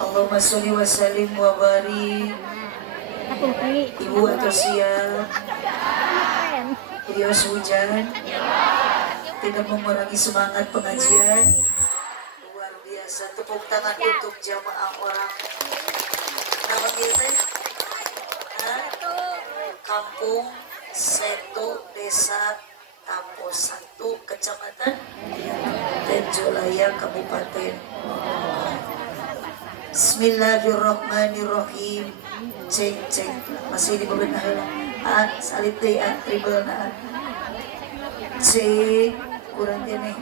Allahumma sholli wa sallim wa barik. Ibu atau siap? Rios hujan tidak mengurangi semangat pengajian. Luar biasa. Tepuk tangan untuk jamaah orang. Nama kita Kampung Setu, Desa Tampo 1, Kecamatan Tenjolaya, Kabupaten. Bismillahirrahmanirrahim. Cek masih di bebenah salib teh tribal cek kurang keneh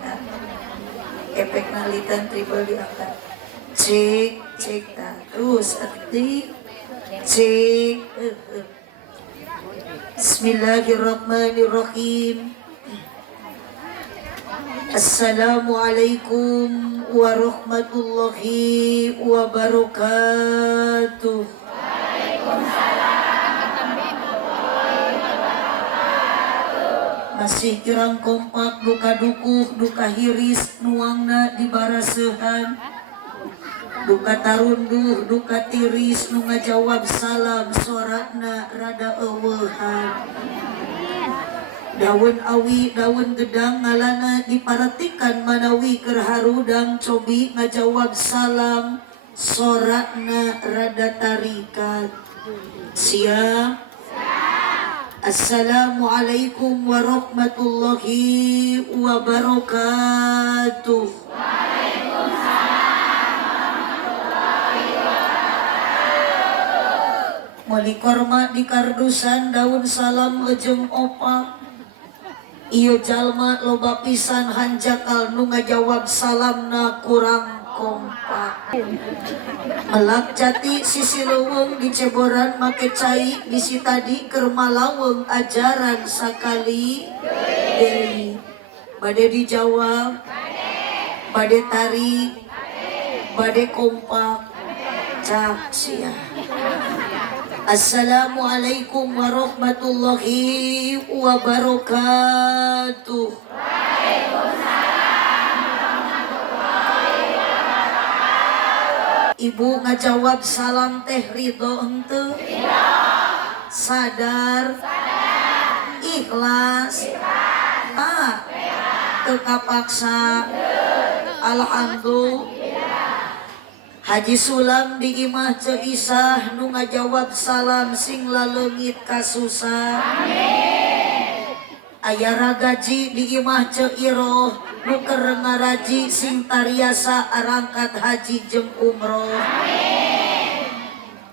efek nalitan tribal diangkat cek terus arti cek Bismillahirrahmanirrahim. Assalamualaikum warahmatullahi wabarakatuh. Masih kirang kompak duka dukuh duka hiris nuangna dibarasehan duka tarunduh duka tiris nu ngajawab salam soratna rada eueuhan. Daun awi daun gedang ngalana diparatikan manawi keur harudang cobi ngajawab salam soratna rada tarikat. Siap. Assalamualaikum warahmatullahi wabarakatuh. Mali korma di kardusan daun salam ejeng opak. Iyo jalma loba pisan hanjakal nu ngajawab salamna kurang kompak. Melak jati sisi leuweung di ceboran make cai bisi tadi keur malaweng ajaran sakali deui. Bade dijawab, bade tari, bade kompak, cak sia. Assalamualaikum warahmatullahi wabarakatuh. Ibu ngajawab salam teh ridho henteu? Sadar? Ikhlas? Teu kapaksa? Alhamdulillah. Haji Sulam di imah Ceisah nu ngajawab salam sing laleungit kasusah. Aya ragaji di imah Ceiroh nu keur ngaraji sing tariasa arangkat haji jeung umroh.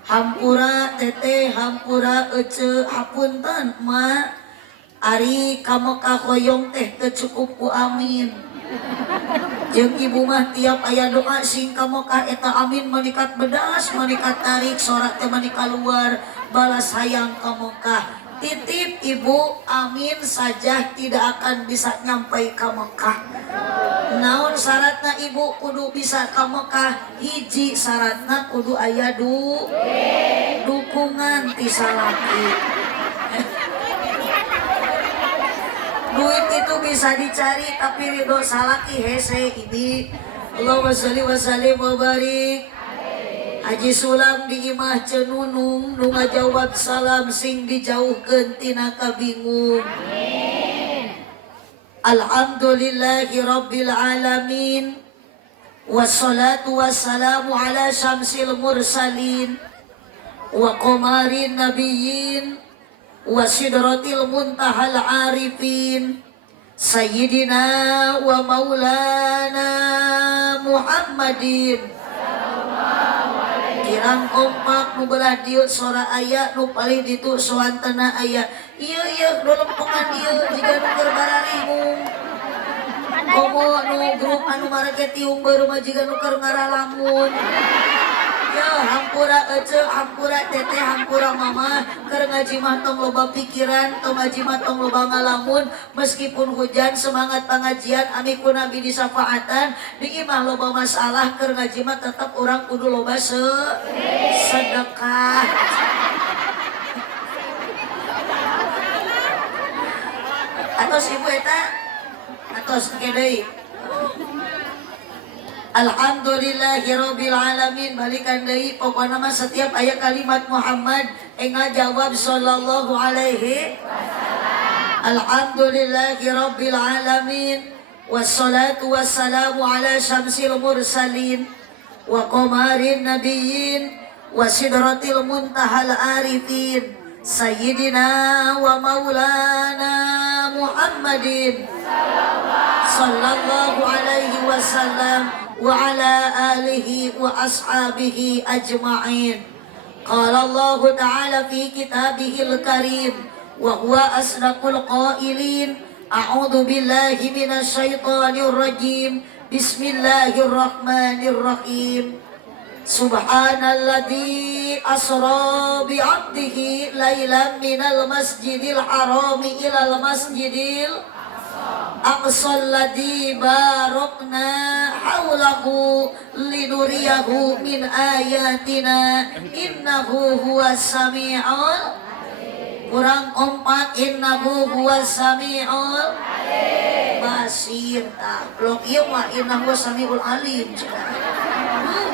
Hampura teteh hampura ece hapunten mak ari ka Mekah hoyong teh teu cukup ku amin. Jeung ibu mah tiap aya doa sing ka Mekah eta amin manikat bedas manikat tarik sorak teh mani kaluar balas hayang ka Mekah. Titip ibu amin saja tidak akan bisa nyampai ke Mekah. Naon syaratna ibu kudu bisa ke Mekah? Hiji syaratna kudu aya dukungan ti salaki. Duit itu bisa dicari tapi ridho salaki hese ibi. Allahumma sholli wa sallim wa barik. Haji Sulam di imah Cenunung nu ngajawab salam sing dijauhkeun tina kabingung. Alhamdulillahi rabbil alamin. Wassalatu wassalamu ala syamsil mursalin wa qamarin nabiyyin wa sidratil muntahal arifin sayyidina wa maulana Muhammadin. Kirang kompak nu belah dieu sora aya nu paling ditu soantena aya. Ieu dolompongan dieu jiga nu keur bararingung. Komo nu grup anu marketing baru mah jiga nu keur ngaralamun. Ya hampura ece, hampura teteh, hampura mama keur ngaji mah tong loba pikiran, tong ngaji mah tong loba ngalamun. Meskipun hujan semangat pengajian ami ku nabi disafaatan di imah loba masalah keur ngaji mah tetep urang kudu loba sedekah. Atos ibu eta atos ke deui. Alhamdulillahirabbil alamin. Balikan deui pokona mah setiap aya kalimat Muhammad enggak jawab sallallahu alaihi. Alhamdulillahirabbil alamin. Wassalatu wassalamu ala syamsil mursalin wa qamarin nabiyyin wa sidratil muntahal arifin sayyidina wa maulana Muhammadin sallallahu alaihi wasallam wa ala alihi wa ashabihi ajma'in. Qala Allah ta'ala fi kitabihil karim wa huwa asdaqul qailin. A'udzu billahi minasy syaithanir rajim. Bismillahirrahmanirrahim. Subhanalladzi asra bi 'abdihi lailan minal masjidil harami ilal masjidil aqsal ladzi barakna haulahu linuriyahu min ayatina innahu huwas samiul. Kurang kompak, innahu huwas samiul basir. Blok ieu mah innahu samiul alim.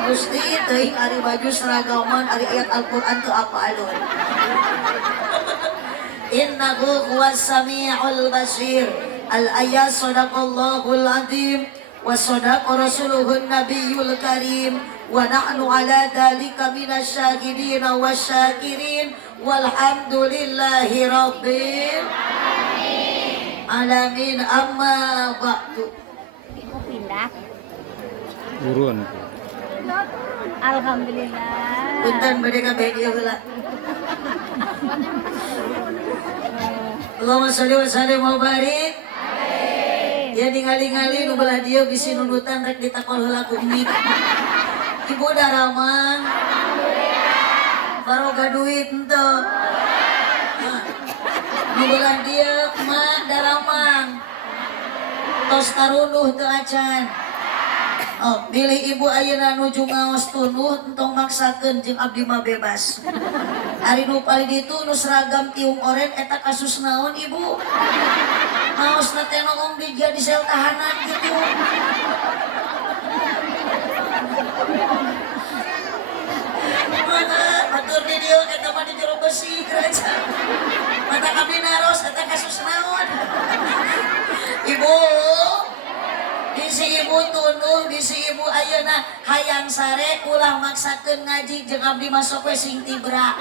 Gusti teuing ari baju seragaman ari ayat Al-Qur'an teu apa alun. Innahu huwas samiul basir. Al-ayat sadaqallahul azim wa sadaqa rasuluhun nabiyul karim wa nahnu ala dzalika minasyahidin wasyakirin walhamdulillahi rabbil alamin. Amma ba'du. Pindah. Buruan. Alhamdulillah. Punten bade ka bae ieu heula. Allahumma shalli wa sallim wa barik. Ya ningali-ngali nu belah dieu bisi nunutan rek ditakol heula ku mik. Ibu daramang. Baroga duit henteu. Nu belah dieu mak daramang. Tos tarunuh teu acan. Oh, pilih ibu ayeuna nuju ngaos tunuh entong maksakeun jeung abdi mah bebas. Ari nu pali ditu nu seragam tiung oren eta kasus naon ibu? Ngaosna teh nongong di sel tahanan gitu. Mana batur di dieu eta mah di jero besi kerajaan. Mata abdi naros eta kasus naon? Ibu bisi ibu tunuh, bisi ibu ayeuna hayang sare ulah maksakeun ngaji jeung abdi masuk we sing tibra.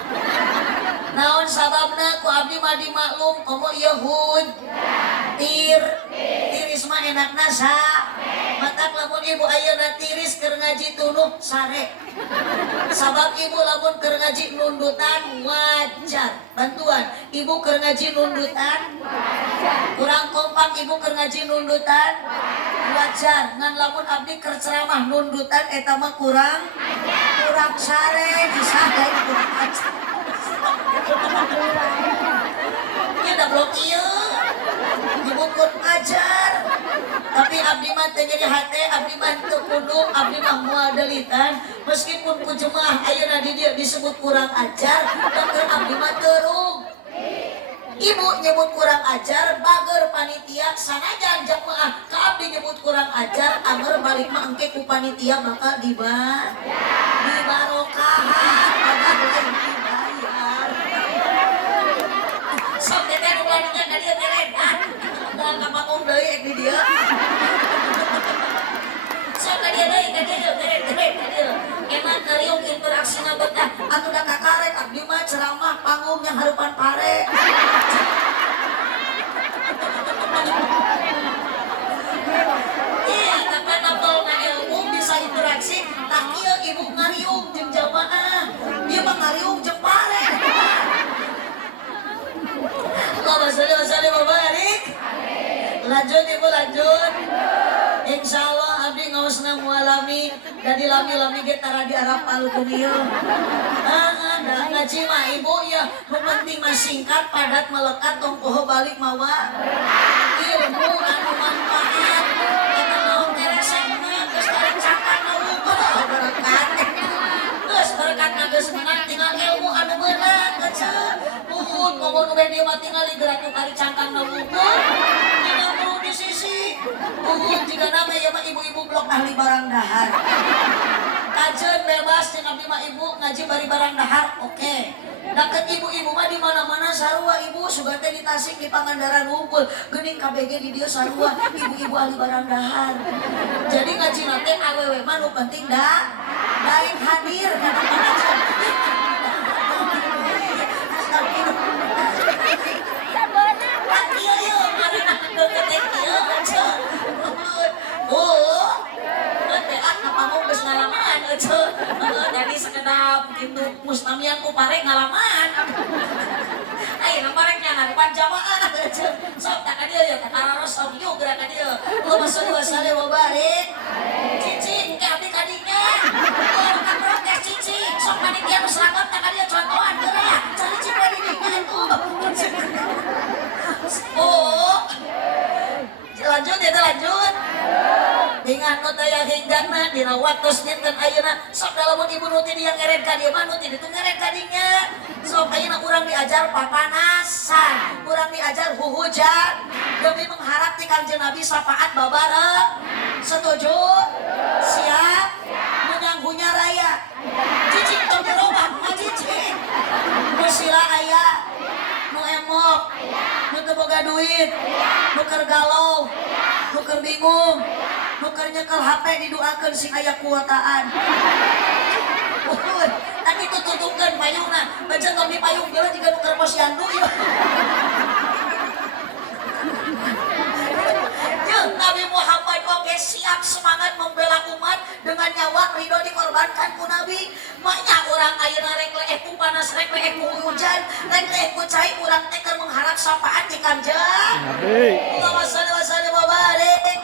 Naon sababna ku abdi mah dimaklum komo ieu hud. Tiris mah enakna sa. Matak lamun ibu ayeuna tiris keur ngaji tunuh sare. Sabab ibu lamun keur ngaji nundutan wajar. Bantuan, ibu keur ngaji nundutan kurang kompak, ibu keur ngaji nundutan wajar. Ngan lamun abdi keur ceramah nundutan eta mah kurang sare disare kurang ajar. Ieu da blok ieu nyebutkeun ajar. Tapi abdi mah teu jadi hate, abdi mah teu kudu, abdi mah moal delitan. Meskipun ku jemaah ayeuna di dieu disebut kurang ajar, tapi abdi mah teureung. Ibu nyebut kurang ajar, bager panitia sanajan jemaah ka abdi nyebut kurang ajar, anger balik mah engke ku panitia bakal dibarokahan, bakal lain dibayar. Sok teh nu ladungna ka dieu keren, moal kapangong deui ek di dieu. Sok ka dieu deui, ka dieu keren ka dieu. Emang kariung interaksina betah, anu da kakarek abdi mah ceramah panggung yang hareupan pare. Iya, kapan apalna ilmu bisa interaksi, tak ieu ibu ngariung jeung jamaah. Ieu mah ngariung jeung pare. Allahumma shalli wa sallim wa barik. Lanjut ibu lanjut. Insyaallah abdi ngaosna mualami da di lami-lami ge tara diarapal ku dieu. Da ngaji mah ibu ya nu penting mah singkat padat melekat tong poho balik mawa ilmu anu manfaat. Eta naon teh resep mah geus tarik cangkang na wungkul berkat. Geus berkatna geus menang tinggal ilmu anu beunang kece. Nuhun ngomong nu dieu mah tinggal digerak tarik cangkang na wungkul. Dina perlu sisi. Jika nama ya mah ibu-ibu blok ahli barang dahar. Kajen bebas jeung abdi mah ibu ngaji bari barang dahar, oke. Deket ibu-ibu mah di mana-mana sarua ibu sugan teh di Tasik di Pangandaran Unggul geuning KBG di dieu sarua ibu-ibu ahli barang dahar. Jadi ngaji teh awewe mah nu penting daek hadir kana pengajian. Ieu marana deket ieu aja. Kamu geus ngalaman ece. Jadi sekedap gitu mustamian ku pare ngalaman. Ayeuna parek nyangan panjamaah ece. Sok tak ka dieu ya ka sok yuk gerak ka dieu. Allahumma sholli wa sallim wa barik. Cicing ke abdi ka dinya. Ka protes cicing. Sok panitia nu selamat tak ka dieu contohan gerak. Cari cicing di dinya tuh. Lanjut ya lanjut. Dengan nota yang hinggana dina waktos nyenten ayeuna sok dalamun ibu nuti yang ngeret ka dieu mah nuti ditu ngeret ka dinya. Sok ayeuna urang diajar papanasan, urang diajar huhujan demi mengharap ti Kanjeng Nabi syafaat babareng. Setuju? Siap? Menyanggunya raya. Cicing tong dirobah ngacicing. Nu sila aya, nu emok, nu teu boga duit, nu keur galau, nu keur bingung. Nuker nyekel HP didoakeun sing aya kuotaan. Tak itu tutupkeun payungna. Baca tong di payung geus jiga nuker posyandu ieu. Jeung Nabi Muhammad oge siap semangat membela umat dengan nyawa ridho dikorbankan ku Nabi. Maknya urang ayeuna rek leeh ku panas rek leeh ku hujan rek leeh ku cai urang teh keur mengharap syafaat di Kanjeng Nabi. Allahumma shalli wa sallim wa barik.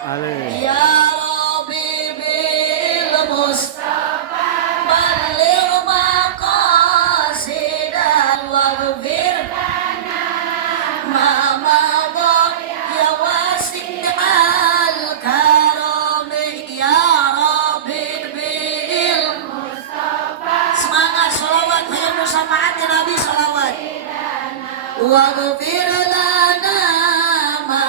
Ya Rabbi bil Mustafa balligh maqasidan waghfir lana ma madha ya wasi'al karam ya Rabbi bil Mustafa. Semangat sholawat hayang musafaat ya Nabi sholawat. Waghfir lana ma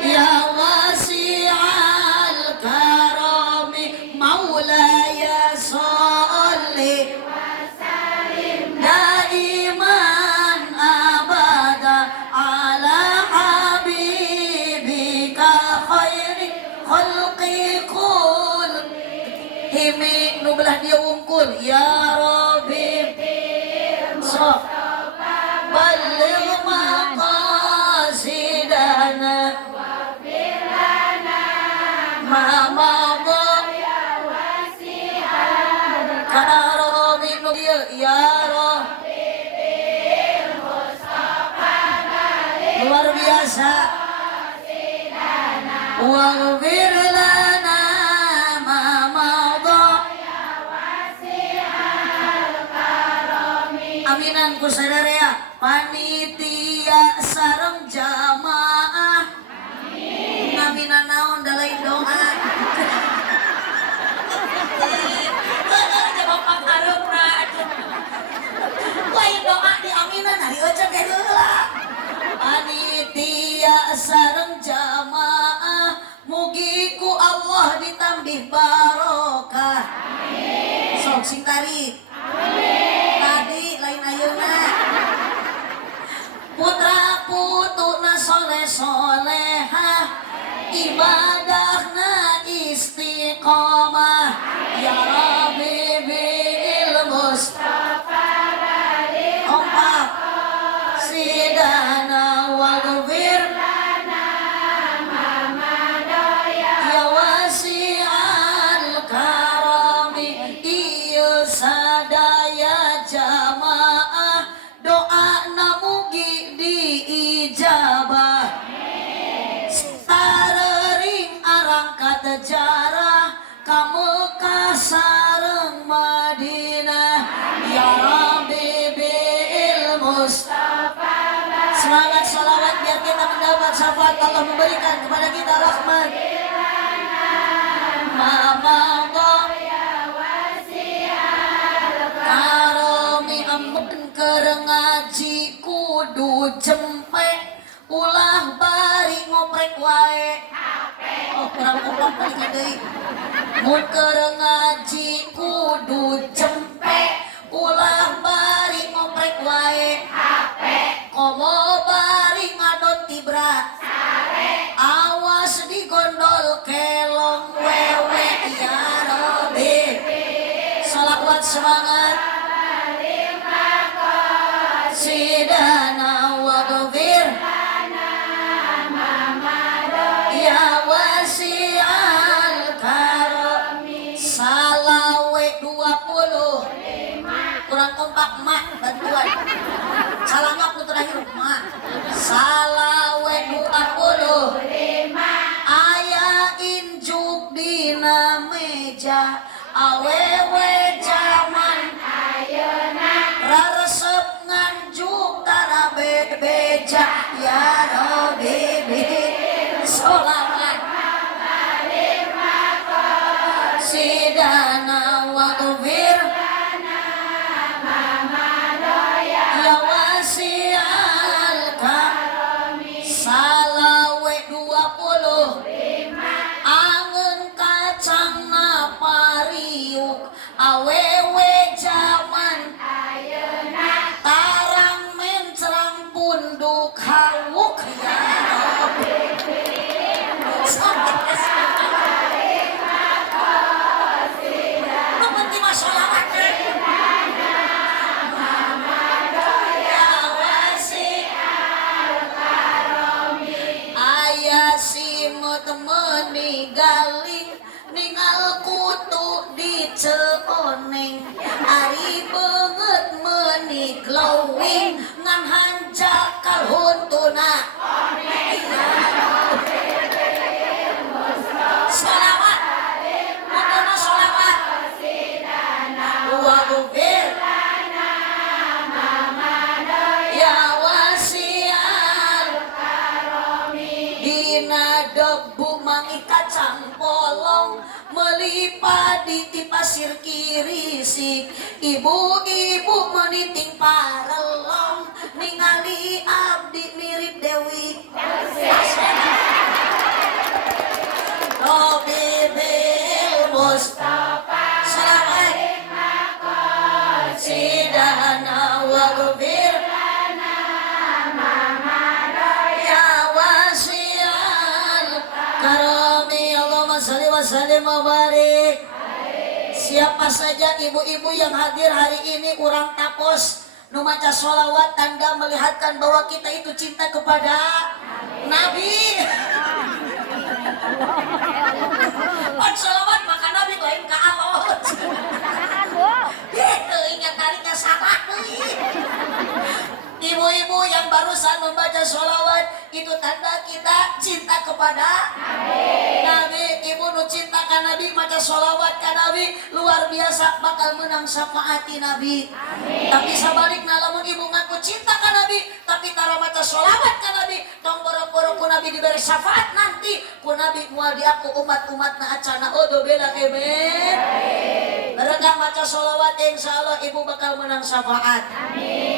ya wasi'al karami maulaya sholli wa sallim daiman abada ala habibika khairi khalqi kullihim. Nu belah dia wungkul ya Rabbi so balligh maqasidana Mama ya wasi'al karami nu dieu ya Rabbi bil Mustafa luar biasa. Waghfir lana ma madha ya wasi'al karami. Aminan ku sadarea panitia sareng jamaah. Aminan naon da lain doa. Jawab pangharepna. Lain doa di aminan hari ojek heula. Panitia sareng jamaah mugi ku Allah ditambih barokah. Amin. Sok sing tarik. Amin. Tadi lain ayeuna. Putra putuna soleh solehah ibadahna istiqomah ya Rabbi bil Mustafa kompak sidana waghfir lana ma madha ya wasi'al karami. Ieu sadaya jamaah doa namugi diijabah. Tarering arangkat jarah ka Mekah sareng Madinah ya Rabbi bil Mustafa. Semangat salawat biar kita mendapat syafaat Allah memberikan kepada kita rahmat. Mama ya wasi'al karami ampun keur ngaji kudu jempe ulah bari ngoprek balikan deui. Mun keur ngaji kudu cempe, ulah bari ngoprek wae. Komo bari ngadon tibra. Awas digondol kelong wewe ya Rabbi. Salawat semangat. Sidana waghfir ya wasi'al karam. Salawe 20. Kurang kompak mak bantuan. Salama aku terakhir mak. Salawe 20. Aya injuk dina meja awewe zaman ayeuna raresep nganjuk tara beja ya Rabbi. Sholawat sidana waghfir ya wasi'al karam. Salawe 20. Angeun kacangna pariuk awewe zaman ayeuna tarang mencrang punduk hawuk ya Rabbi. Nu penting mah sholawat teh. Ya wasi'al karam. Aya simut meuni galing ningal kutu di ceoneng. Ari beungeut meuni glowing ngan hanjakal huntuna. Sholawat. Pokona sholawat. Waghfir ya wasi'al dina debu mangi kacang polong meuli padi ti pasir kirisik. Ibu-ibu meniting parelong ningali abdi mirip Dewi Robi bil Mustafa. Salawat sidana waghfir ya wasi'al karami. Allahumma shalli wa sallim wa barik. Siapa saja ibu-ibu yang hadir hari ini urang tapos nu maca sholawat tanda melihatkan bahwa kita itu cinta kepada Nabi. Pan sholawat maka Nabi lain ka Allah. Gitu ingat tariknya salah deui. Ibu-ibu yang barusan membaca sholawat itu tanda kita cinta kepada Nabi. Ibu nu cinta ka Nabi maca sholawat ka Nabi luar biasa bakal menang syafaati Nabi. Tapi sabalikna lamun ibu ngaku cinta ka Nabi tapi tara maca sholawat ka Nabi tong boro-boro ku Nabi diberi syafaat nanti ku Nabi moal diaku umat-umatna acana odo bela kemen. Barokah maca sholawat insyaallah ibu bakal menang syafaat.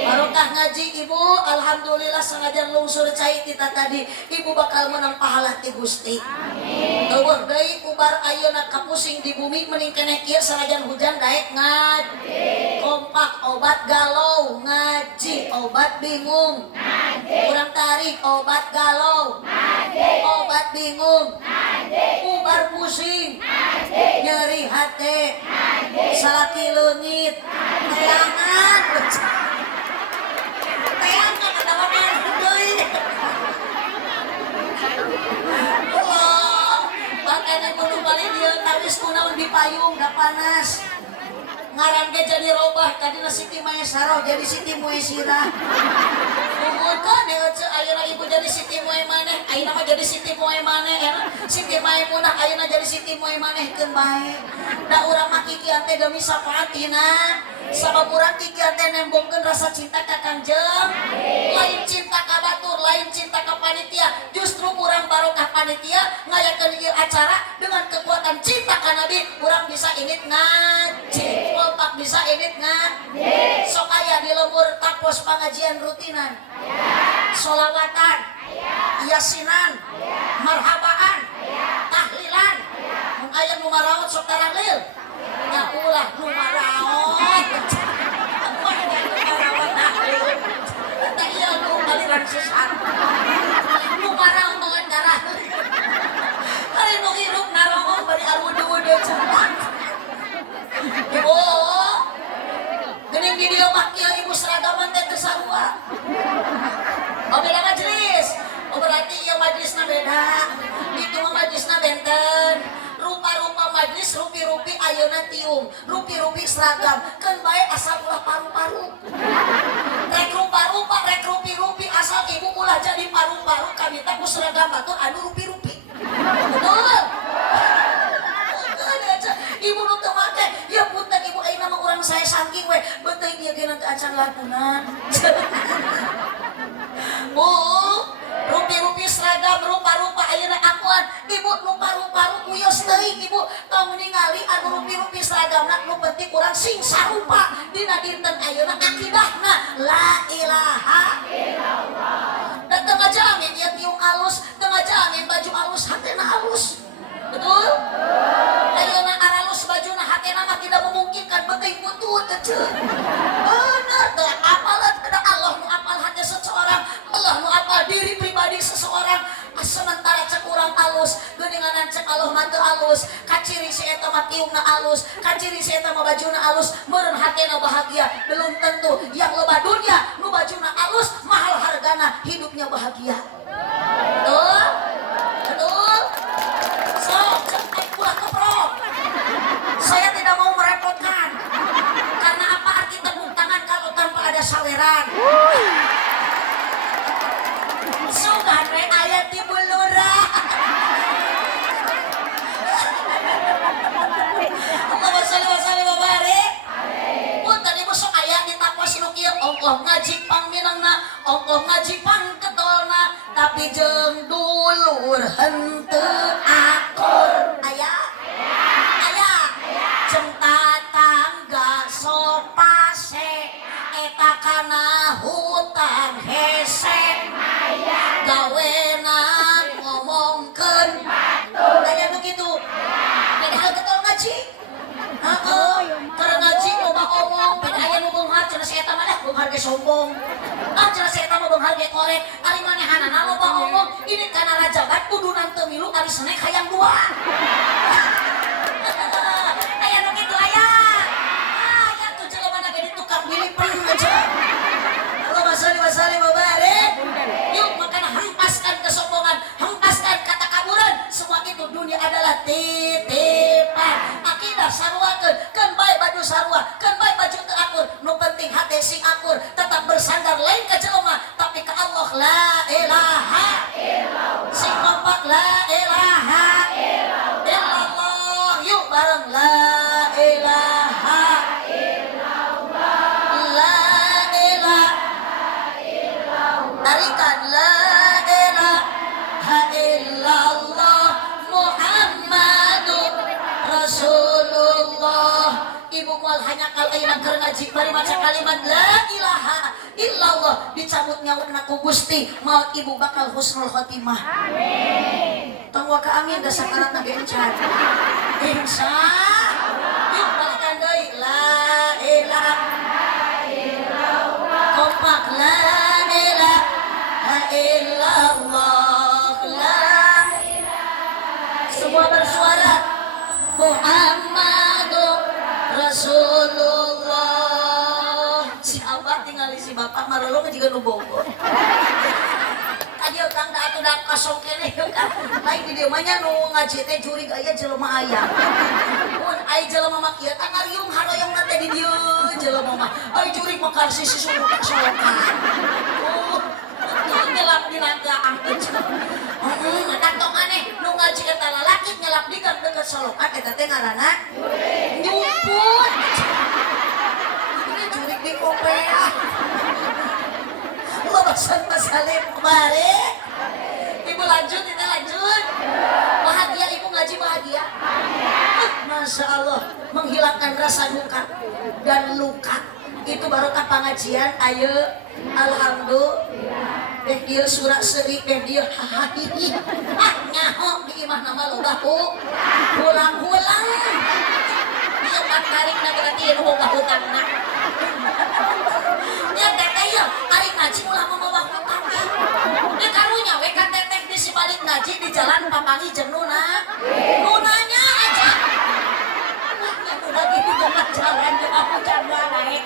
Barokah ngaji ibu alhamdulillah sengaja lungsur cai tita tadi ibu bakal menang pahala ti Gusti. Eueuh deui ubar ayeuna kapusing di bumi mending keneh kieu sanajan hujan daek ngaji. Kompak obat galau ngaji, obat bingung ngaji. Urang tarik obat galau ngaji, obat bingung ngaji. Ubar pusing ngaji, nyeri hate ngaji, salaki leungit teangan. Teangan ada mana deui. Makanya kudu balik dia tabis kunaon di payung da panas. Ngaran ge jadi robah kadina Siti Maesarah jadi Siti Muesirah. Umurkan ya ayeuna ibu jadi Siti Moe maneh, ayeuna mah jadi Siti Moe maneh, Siti Maimunah ayeuna jadi Siti Moe manehkeun bae. Da urang mah kikian teh demi sapaatina. Sabab urang kikian teh nembongkeun rasa cinta ka Kangjeng. Lain cinta ka batur, lain cinta ka panitia. Justru urang barokah panitia ngayakeun ieu acara dengan kekuatan cinta ka Nabi, urang bisa init ngaji. Kompak bisa init ngaji. Sok aya di lembur tapos pengajian rutinan. Sholawatan, yasinan, marhabaan, tahlilan, aya nu maraot sok taralil. Nya ulah nu maraot. Amun aya nu maraot nahlil. Eta ieu nu aliran sesat. Nu maraot banget darah. Ari nu hirup narongon bari arwudu-wudu cepat. Ibu, geuning di dieu mah kieu ibu seragaman teh teu sarua. Oh beda majelis. Oh berarti ieu majelisna beda. Itu mah majelisna benten. Rupa-rupa majelis rupi-rupi ayeuna tiung, rupi-rupi seragam. Keun bae asal ulah paru-paru. Rek rupa-rupa, rek rupi-rupi asal ibu ulah jadi paru-paru kabita ku seragam batur anu rupi-rupi. Betul. Ibu nu teu make, ya punten ibu ayeuna mah urang saya saking we, beuteung ieu ge nanti acan lakunan. Bu, rupi-rupi seragam rupa-rupa ayeuna akuan, ibu nu paru-paru kuyos teuing ibu, tong ningali anu rupi-rupi seragamna nu penting urang sing sarupa dina dinten ayeuna akidahna la ilaha illallah. Da teu ngajamin ieu tiung alus, teu ngajamin baju alus, hatena alus. Betul? Ayeuna aralus bajuna hatena mah tidak memungkinkan beuteung putut teh. Bener teh apalan kada Allah nu apal hati seseorang, Allah nu apal diri pribadi seseorang. Sementara cek urang alus, geuninganan cek Allah mah teu alus, kaciri si eta mah tiungna alus, kaciri si eta mah bajuna alus, meureun hatena bahagia. Belum tentu yang loba dunia nu bajuna alus, mahal hargana, hidupnya bahagia. Betul? Betul? Pulang ke pro. Saya tidak mau merepotkan. Karena apa arti tepuk tangan kalau tanpa ada saweran? Sugan we aya ti bulura. Allahumma shalli wa sallim wa barik. Punten ibu sok aya di tapos nu kieu ongkoh ngaji pangminangna, ongkoh ngaji pangketolna, tapi jeung dulur henteu akur. Aya jeung tatangga sopase eta kana hutang hese gawena ngomongkeun aya nu kitu padahal ketol ngaji heeh keur ngaji loba omong padahal aya nu beunghar cenah si eta mah dah beunghar ge sombong cenah si eta mah beunghar ge korek ari manehanana loba omong ini kana rajabat kudunan teu milu ari senek hayang dua. Aya nu kitu aya. Aya tuh jelema na ge tukang bilipan aja. Allahumma shalli wa sallim wa barik. Yuk makana hempaskan kesombongan, hempaskan katakaburan. Semua itu dunia adalah titipan. Akidah sarwakeun, keun bae baju sarua, keun bae baju teu akur. Nu penting hate sing akur, tetap bersandar lain ka jelema, tapi ka Allah la ilaha illallah. Sing kompak la ilaha illallah. Yuk bareng la ilaha illallah. La ilaha illallah. Tarikan la ilaha illallah Muhammadur Rasulullah. Ibu moal hanya kal ayeuna keur ngaji bari maca kalimat la ilaha illallah dicabut nyawana ku Gusti maot ibu bakal husnul khotimah. Amin. Tong wa ka amin da sakaratna ge encan. Insya yuk balikan deui la ilaha illallah. Kompak la ilaha illallah. La ilaha. Semua bersuara Muhammadur Rasulullah. Si abah tinggal si bapak marolo juga nu bogo. Tadi utang da atuh da kosong keneh kan. Lain di dieu mah nya nu ngaji teh jurig aya jelema aya. Mun ai jelema mah kieu tah ngariung haroyong teh di dieu jelema mah. Ai jurig mah ka sisi suruh kasolokan. Nyelap di langgaang tong aneh nu ngaji eta lalaki nyelap di kan deukeut solokan eta teh ngaranna nyumput. Ini jurig di kopea. Allahumma shalli barik. Ibu lanjut, kita lanjut. Bahagia ibu ngaji bahagia. Masya Allah menghilangkan rasa duka dan luka. Itu barokah pengajian ayo alhamdulillah. Dia surat seri dia hahaha nyaho di imah nama lo bahu ulang-ulang dia tarik na berarti itu boga hutang na ya teteh ya hari ngaji ulah membawa hutang ya dia karunya weka teteh di sebalik ngaji di jalan papangi jeung nunanya aja udah gitu jangan jalan aku jangan naik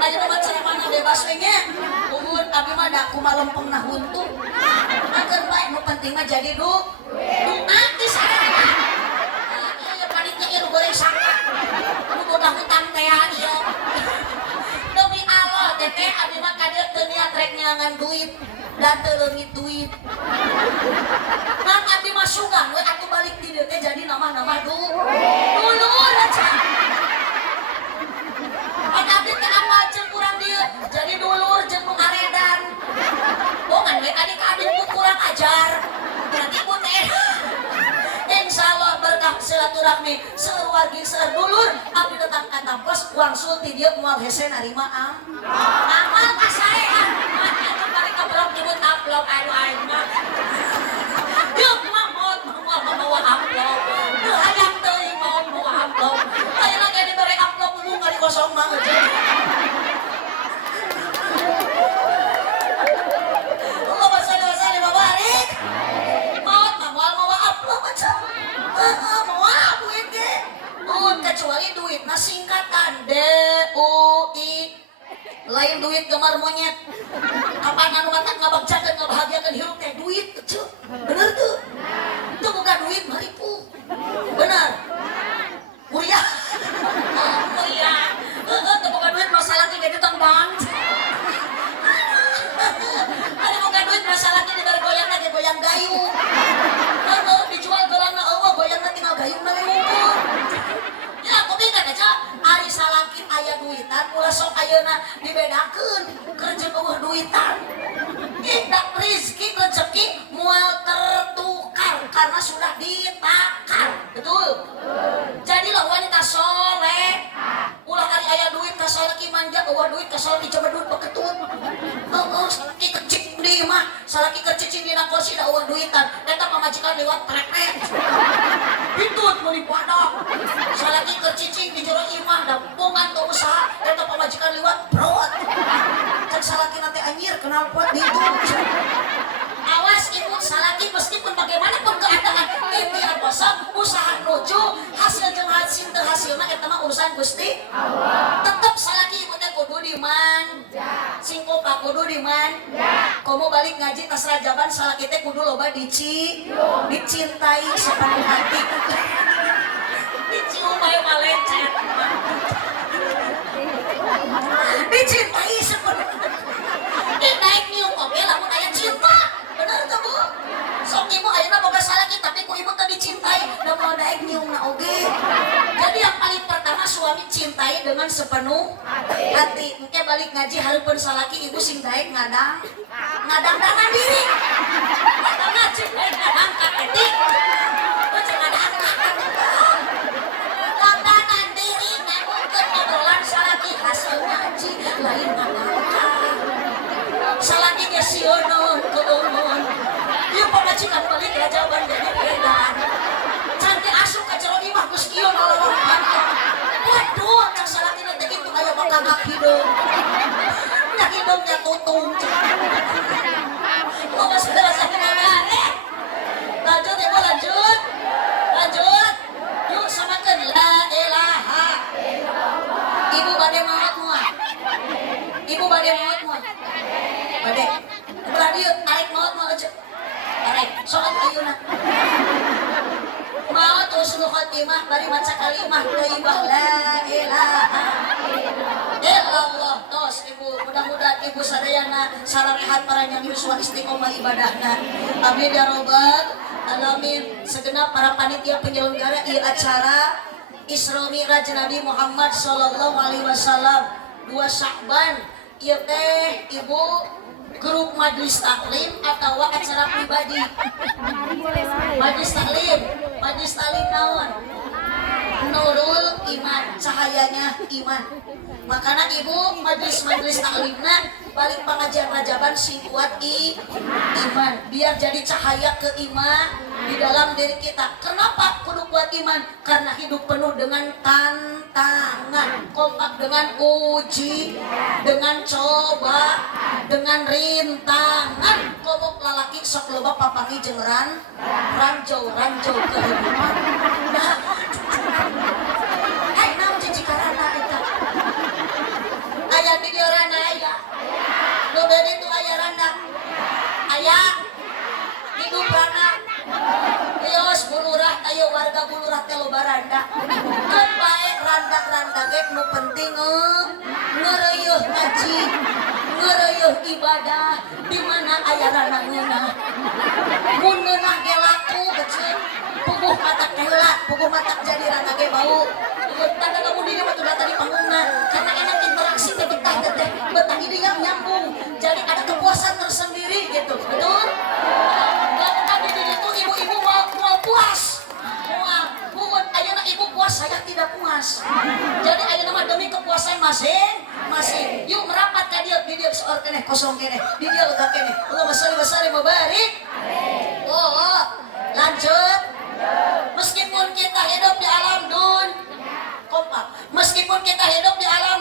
ayo nama ceramahna bebas we nya. Uhun abi mah da kumaha lempeng na huntu. Akeun bae nu penting mah jadi nanti sareng. Ieu panitia ieu goreng sangka. Nu boga hutang teh ieu. Demi Allah teteh abi mah kadieu teu niat rek nyangan duit. Da teu leungit duit. Ngan abi mah sugan we atuh balik di dieu teh jadi nama-nama dulur aja. Tapi kenapa kurang dia jadi dulur jeung nu aredan bongan we adik-adik ku kurang ajar berarti ku teh insyaallah berkah silaturahmi seueur wargi seueur dulur abdi datang ka tampos wangsul ti dieu moal hese narima amal kasaean mah atuh bari ka blog nyebut upload anu aing mah yuk mamot bawa upload teu hayang teuing mau bawa upload ayeuna ge dibere upload dulu kali kosong mah kecuali duit nah singkatan DUI lain duit gemar monyet kapan anu mata ngabagjakeun ngabahagiakeun hirup teh duit kecil bener tuh itu bukan duit maripu bener muria muria itu bukan duit masalah ki jadi tembang ada bukan duit masalah ki dibari goyang lagi goyang gayu dijual geulangna eueuh goyangna tinggal gayungna we ngumpul ya aku bingung aja ari salangkit aya duitan ulah sok ayeuna dibedakeun kerja eueuh duitan tidak rezeki rezeki moal tertukar karena sudah ditakar betul jadilah wanita soleh ulah ari aya duit ka salaki manja eueuh duit ka salaki cebedut beketut salaki kecik di mah salaki kecicing dina kursi da eueuh duitan eta pamajikan lewat trek-trek hitut meuli padak salaki kecicing di jero imah da bongan teu usaha eta pamajikan lewat brot cek salaki nanti anjir kenal pot di itu awas ibu salaki meskipun bagaimanapun keadaan ikhtiar bosan usaha nuju hasil jeung hasil teu hasilna eta mah urusan Gusti Allah tetep salaki ibu teh kudu dimanja sing kopa kudu dimanja komo balik ngaji tas rajaban salaki teh kudu loba dicintai sepenuh hati dicium bae malecet dicintai sepenuh naik nium oge lamun aya cinta bener tuh bu sok ibu ayeuna boga salaki tapi ku ibu teh dicintai da mau naik niumna oge jadi yang paling pertama suami cintai dengan sepenuh hati engke balik ngaji hareupeun salaki ibu sing daek ngadang dana diri ngadang ngaji ngadang ka etik ngadang dana diri nganggukeun ngobrolan salaki hasil ngaji lain ngadang salaki ge sionon keumun ieu pamajikan balik rajaban jadi edan cantik asup ka jero imah geus kieu nalawang waduh cak salaki teh kitu aya bakagak hideung nya hideungnya tutung oh saudara saudara lanjut ibu lanjut yuk samakeun la ilaha illallah ibu bade maot moal bade belah dieu arek maot moal aja arek sok ayeuna maot husnul khotimah bari maca kalimah thayyibah la ilaha illallah tos ibu mudah-mudahan ibu sadayana sararehat para nyamiuswa istiqomah ibadahna abdi darobat alamin segenap para panitia penyelenggara ieu acara Isra Mi'raj Nabi Muhammad sallallahu alaihi wasallam 2 Sya'ban ieu teh ibu grup majelis taklim atau acara pribadi majelis taklim Majlis taklim naon? Nurul iman, cahayanya iman. Makanya ibu majlis taklimna balik pengajian rajaban sing kuat iman, biar jadi cahaya keiman di dalam diri kita. Kenapa kudu kuat iman? Karena hidup penuh dengan tantangan, kompak dengan uji, dengan coba, dengan rintangan. Komok lalaki sok loba papangi jeung ranjau kehidupan. Nah, hai naon cijikarana eta? Aya di dieu rana aya. Nu beureut itu aya rana. Aya hidup rana. Bios bulurah ayo warga bulurah teh loba randa. Keun bae randa-randa ge nu penting ngeureuyeuh ngaji, ngeureuyeuh ibadah di mana aya rana ngeunah. Mun ngeunah ge laku kecil. Puguh mata heula, puguh mata jadi rana ge bau. Tanda kamu diri mah udah tadi panggungna karena enak interaksi teh betah idinya nyambung. Jadi ada kepuasan tersendiri gitu. Betul? Dan di diri itu ibu-ibu mau puas. Mual, ayeuna ibu puas saya tidak puas. Jadi ayeuna mah demi kepuasan masing-masing. Yuk merapat ka dieu, di dieu seor keneh kosong keneh. Di dieu lega keneh. Allahumma shalli wa sallim wa barik. Oh, lanjut. Meskipun kita hidup di alam kompak. Meskipun kita hidup di alam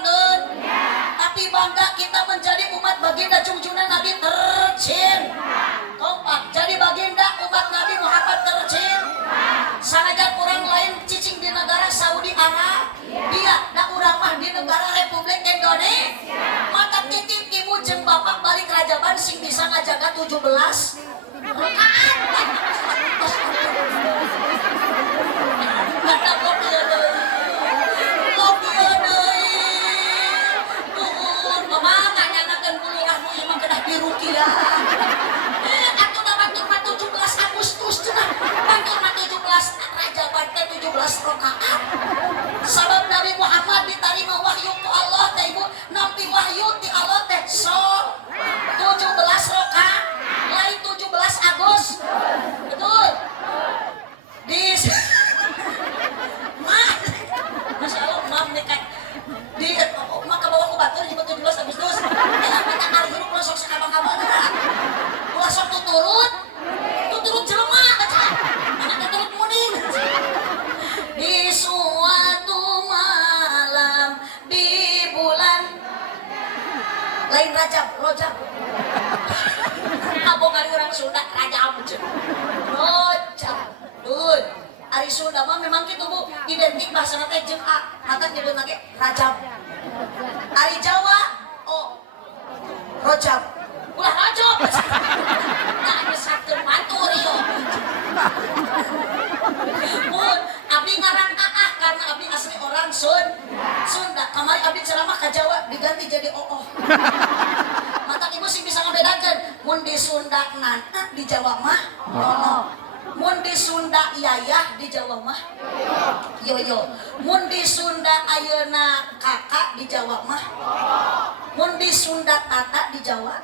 tapi bangga kita menjadi umat baginda junjungan Nabi tercinta. Kompak. Jadi baginda umat Nabi Muhammad tercinta. Sanajan kurang lain cicing di negara Saudi Arabia, da urang mah di negara Republik Indonesia. Mata titip ibu jeung bapak balik rajaban sing bisa ngajaga 17 rakaat. Mata kopi Rukiah. Atuh mah 17 Agustus cenah. Bantul mah 17 Rajaban teh 17 rakaat. Sabab Nabi Muhammad diterima wahyu ku Allah teh ibu, nampi wahyu ti Allah teh 17 rakaat. Lain 17 Agustus. Betul. Di Masya Allah, maaf nih kan. Di maka bawa ku batur di 17 Agustus. Kita hari hidup langsung sekabang-kabang. Langsung tuturut jelema baca. Mana tuturut muning. Di suatu malam di bulan lain Rajab. Abong kali orang Sunda Rajab. Rojab. Ari Sunda mah memang gitu Bu, identik bahasa teh jeung A, mata nyebutna ge Rajab. Ari Jawa Rojab. Ulah Rajab. Nah, geus sakeun matur ieu. Mun abdi ngaran Aah karena abdi asli orang Sunda. Kamari abdi ceramah ka Jawa diganti jadi Oo. Mata ibu sih bisa ngabedakeun mun di Sunda nana di Jawa mah Nono. Mun di Sunda yayah di Jawa mah yoyo. Mun di Sunda ayeuna kakak di Jawa mah. Mun di Sunda tata di Jawa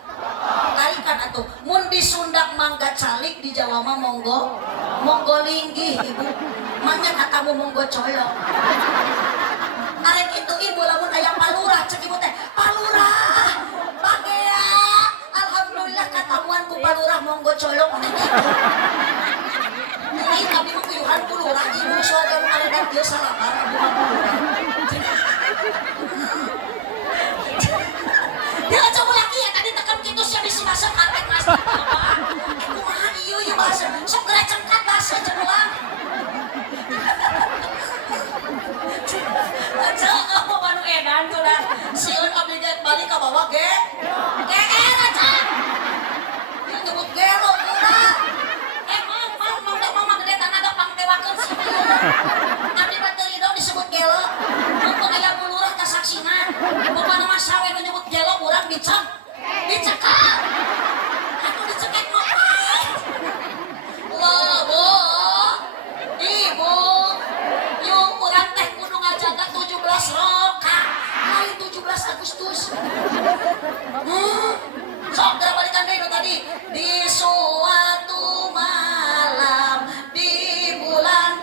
tarikan atuh. Mun di Sunda mangga calik di Jawa mah monggo linggih ibu. Mangan atamu monggo coyok. Arek itu ibu lamun aya palurah cek ibu teh. Palurah. Bagea. Alhamdulillah katamuan ku palurah monggo coyok. Ini kami mengkuyuhan pulurah ibu soalnya ada dan dia salah abu dia coba lagi ya tadi tekan gitu siap isi masuk karpet mas aku mah iya bahasa sok gerak cengkat bahasa jemulang aja apa manu edan tuh lah siun obligat balik ke bawah ge aja dia nyebut gelo kurang abdi bateri dong disebut gelo untuk ayam bulurah kasaksina bukan nama sawe menyebut gelo urang dicekak aku dicekak ngapain lobo ibu yuk urang teh kudu ngajaga 17 rakaat lain 17 Agustus sok balikan deh tadi di suatu malam di bulan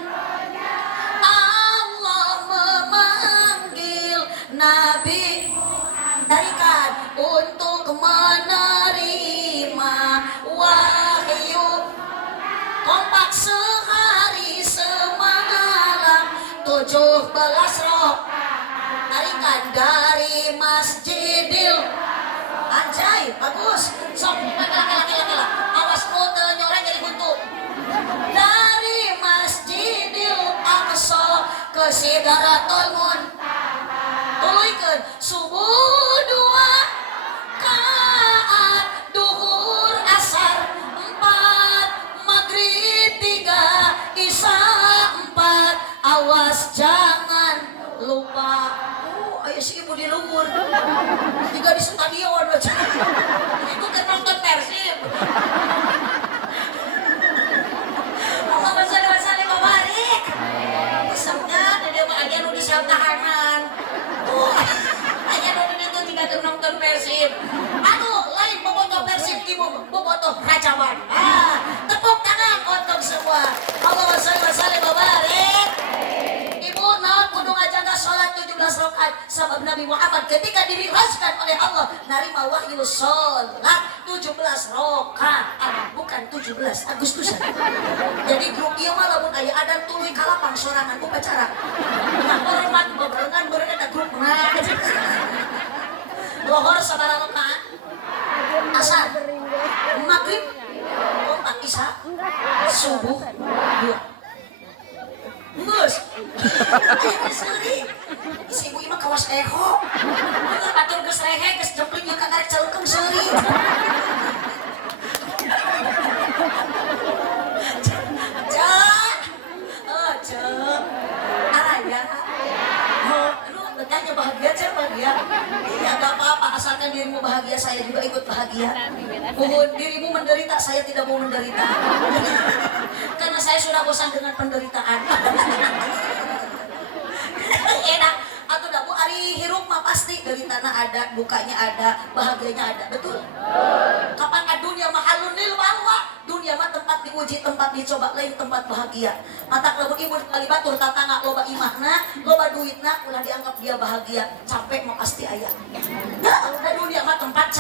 roh. Tarikan dari Masjidil. Anjay, bagus. Sok, kala. Awas lu nyoreng jadi buntu. Dari Masjidil Aqsa ke Sidratul Muntaha. Tuluikeun subuh 2 kaat, duhur asar 4, maghrib 3, isya 4. Awas jangan lupa. Ayo si ibu di luhur. Juga di stadion aja. Ibu kan nonton Persib. Allahumma sholli wa sallim wa barik. Bismillah, dia mah aya nu di tahanan. Aya nu ditu tiga keur nonton Persib. Aduh, lain bobotoh Persib ibu, bobotoh Rajawan. Tepuk tangan untuk semua. Allahumma sholli wa sallim wa barik. Ibu naon kudu ngajaga salat 17 rakaat sabab Nabi Muhammad ketika dibebaskan oleh Allah narima wahyu salat 17 rakaat bukan 17 Agustusan. Jadi grup ieu mah lamun aya adan tuluy kalapang sorangan upacara. Nah, hormat bebarengan beureun eta grup nah. Lohor sabaraha rakaat? Asar, maghrib, empat isya, subuh 2. Ngus. Sorry. Si ibu imah kawas eho. Atur geus rehe geus jempling jeung karek caleukeum seuri. Araya. Lu tanya bahagia cer bahagia. Iya enggak apa-apa asalkan dirimu bahagia saya juga ikut bahagia. Mohon dirimu menderita saya tidak mau menderita. Karena saya sudah bosan dengan penderitaan. Enak atau dah bu ari hirup mah pasti deritana ada, dukanya ada, bahagianya ada, betul? Kapan dunia mahalun lil balwa, dunia mah tempat diuji, tempat dicoba, lain tempat bahagia. Mata lamun ibu kali batur tatangga loba imahna, loba duitna, ulah dianggap dia bahagia, capek mah pasti aya. Nah, dunia mah tempat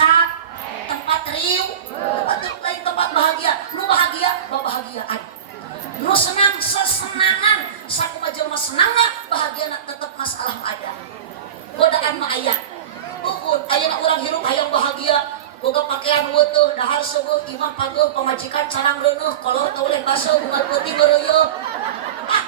tempat riuh, tempat lain tempat bahagia. Nu bahagia, bahagiaan. Nu senang sesenangan, sakumaha jelema senangna, bahagiana tetep masalah ada. Godaan mah aya. Pukul ayeuna urang hirup hayang bahagia, boga pakaian weutuh, dahar seueuh, imah pageuh, pamajikan carang reuneuh, kolor teu leh baso, bunga peuting ngeureuyeuh.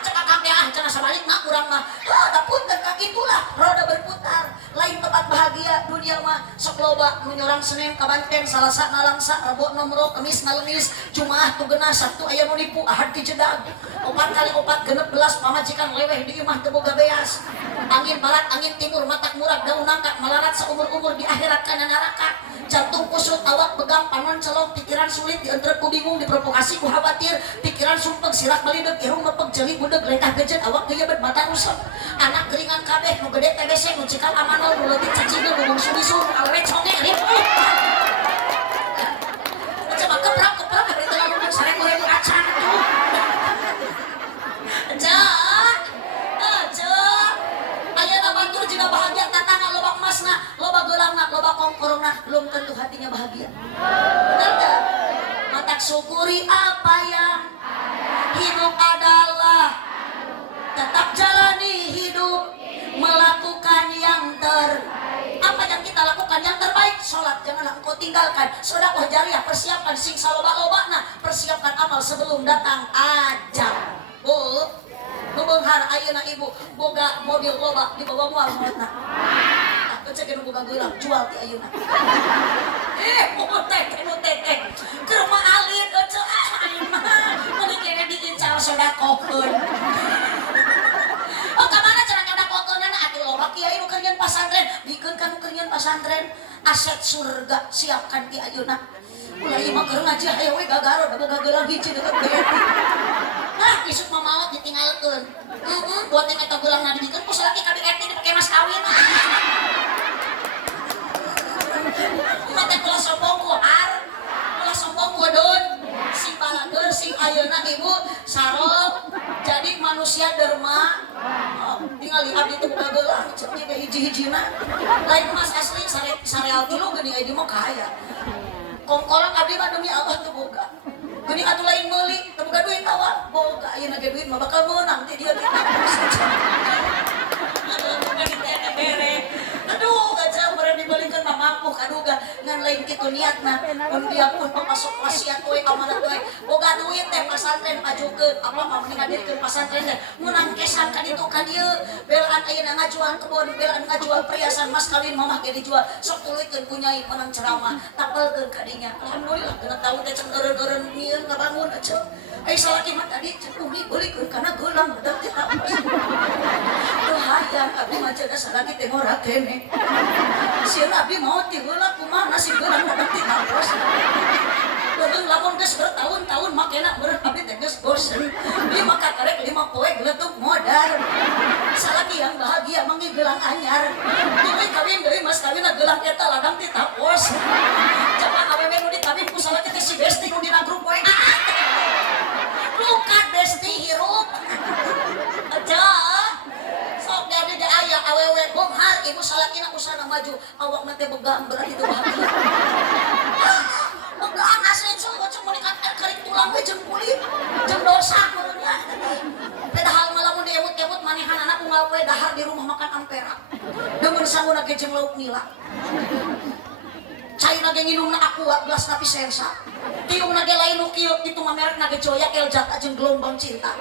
Cek akang teh cenah sabalikna urang mah. Da punten ka kitulah, roda berputar. Lain tempat bahagia dunia mah sok loba menyorang Senin ka Banten, Salasa nalangsa, Rebo nomro, Kamis nalemis, Jumaah tugeuna, Sabtu aya nu nipu, Ahad dijedag. 4 kali 4 16 pamajikan leweh di imah teu boga beas. Angin barat, angin timur, matak murag, daun nangka, melarat seumur-umur di akhirat kana neraka. Jantung kusut, awak begang, panon celok, pikiran sulit, dientrep ku bingung, diprovokasi ku khawatir, pikiran sumpeg, sirak balideg, irung mepeg, jeli budeg, lengkah gejet, awak geuyeubeut mata rusep. Anak keringan kabeh, nu gede TBC, nu cikal amanol, nu leutik cacingeu, nu bung subisul, awewe conge, ribut. Coba keprak, bari teu lamun sareng goreng acan tuh. Ayeuna batur jika bahagia tatangga loba emasna, loba geulangna, loba kongkorongna, belum tentu hatinya bahagia. Benar enggak? Matak syukuri apa yang hidup adalah, tetap jalani hidup, melakukan yang apa yang kita lakukan yang terbaik. Sholat janganlah engkau tinggalkan, sedekah jariah persiapkan, sing saloba-lobana persiapkan amal sebelum datang ajal. Bu, bebenghar ayeuna ibu boga mobil loba di bawah moal mautna. Cek nu boga geulang jual ti ayeuna. Teh. Keur mah alit ece ayeuna. Mending kene diincar sodakokeun. Oh, ka mana cara nyodakokeunana atuh loba kiai nu keur nyeun pasantren, bikeun ka nu keur nyeun pasantren. Aset surga siapkan ti ayeuna. Ulah ieu mah keur ngaji aya we gagaro da boga geulang hiji deukeut BRI. Nah, isuk mah maot ditinggalkeun. Buat yang eta geulangna dibikeun ku salaki ka BRI dipake mas kawin. Mate kula sombong ku har, kula sombong ku don. Sing balager sing ayeuna ibu sarol jadi manusia derma. Tinggal abdi teu boga geulang cenah ge hiji-hijina. Lain mas asli sareal tilu geuning aya di mah kaya. Kongkolang abdi mah demi Allah teu boga. Geuning atuh lain meuli, teu boga duit tawa, boga ayeuna ge duit mah bakal meunang ti dia. lain kitu niatna mun dia pun masuk wasiat we amanat we boga duit teh pasantren majukeun apa mah ngadirkeun pasantren teh munang kesan ka ditu ka dieu belaan ayeuna ngajual kebon belaan ngajual perhiasan mas kawin mamah ge dijual sok tulikeun ku nyai menang ceramah tapelkeun ka dinya alhamdulillah geuna tahu teh cen eureun-eureun nyieun ngabangun aja ai salaki mah tadi cen umi beulikeun kana geulang badak teh tapos teu hayang abdi mah cenah salaki teh ngora kene sieun abdi mau ti heula kumaha si geulang badak teh tapos Betul, lamun geus bertahun-tahun makena beureut abdi teh geus bosen. Ieu mah kakarek 5 poe geletuk modar. Salaki yang bahagia manggih gelang anyar. Deui kawin deui mas kawinna gelang eta ladang ti tapos. Coba awewe nu dikawin ku salaki teh si Besti nu dina grup poe. Lukat Besti hirup. Aja. Sok jadi de aya awewe bonghar ibu salakina usahana maju awakna teh begang berat itu bahagia. Begaan asli cuma menikah kering tulang we jeung kulit jeung dosa kurunya padahal malamun diemut-emut manehan anak unggal we dahar di rumah makan ampera demun sangguna ge jeung lauk nila cairna ge nginumna aqua gelas tapi sensa tiungna ge lain nu kieu kitu mah merekna ge Joya Eljata jeung gelombang cinta